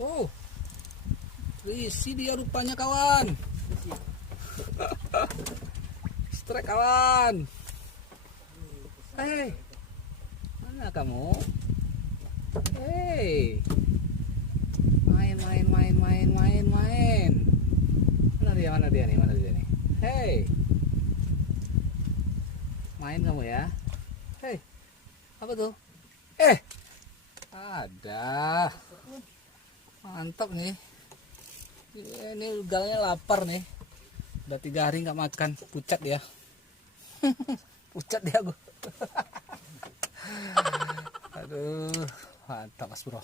Oh, terisi dia rupanya kawan. Strike kawan. Hei, mana kamu? Hei, main. Mana dia nih? Hei, main kamu ya? Hei, apa tuh? Ada. Mantap nih. Ini ugalnya lapar nih. Udah 3 hari nggak makan, pucat dia. Pucat dia gua. Aduh, mantap Mas Bro.